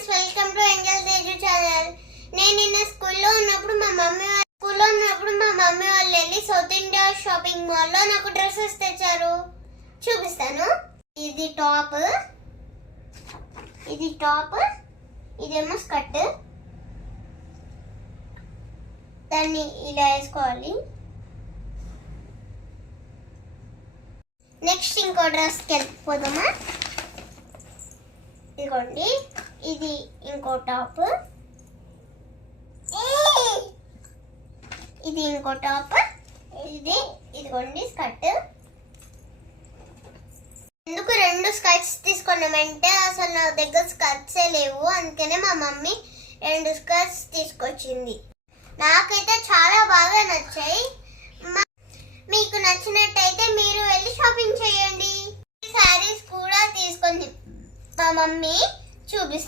Friends, welcome to Angel Teju channel. నేను నిన్న స్కూల్లో ఉన్నప్పుడు మా మమ్మీ వాళ్ళు వెళ్ళి సౌత్ ఇండియా షాపింగ్ మాల్లో నాకు డ్రెస్సెస్ తెచ్చారు. చూపిస్తాను. ఇది టాప్, ఇదేమో స్కర్ట్. దాన్ని ఇలా వేసుకోవాలి. నెక్స్ట్ ఇంకో డ్రెస్కి వెళ్ళిపోదామా. ఇదిగోండి, ఇది ఇంకో టాప్, ఇది ఇంకో టాప్, ఇదిగోండి స్కర్ట్. ఎందుకు రెండు స్కర్ట్స్ తీసుకున్నామంటే అసలు నా దగ్గర స్కర్ట్సే లేవు, అందుకనే మా మమ్మీ రెండు స్కర్ట్స్ తీసుకొచ్చింది. నాకైతే చాలా బాగా నచ్చాయి. మీకు నచ్చినట్టయితే మీరు వెళ్ళి షాపింగ్ చేయండి. శారీస్ కూడా తీసుకొని మా మమ్మీ చూపిస్తుంది.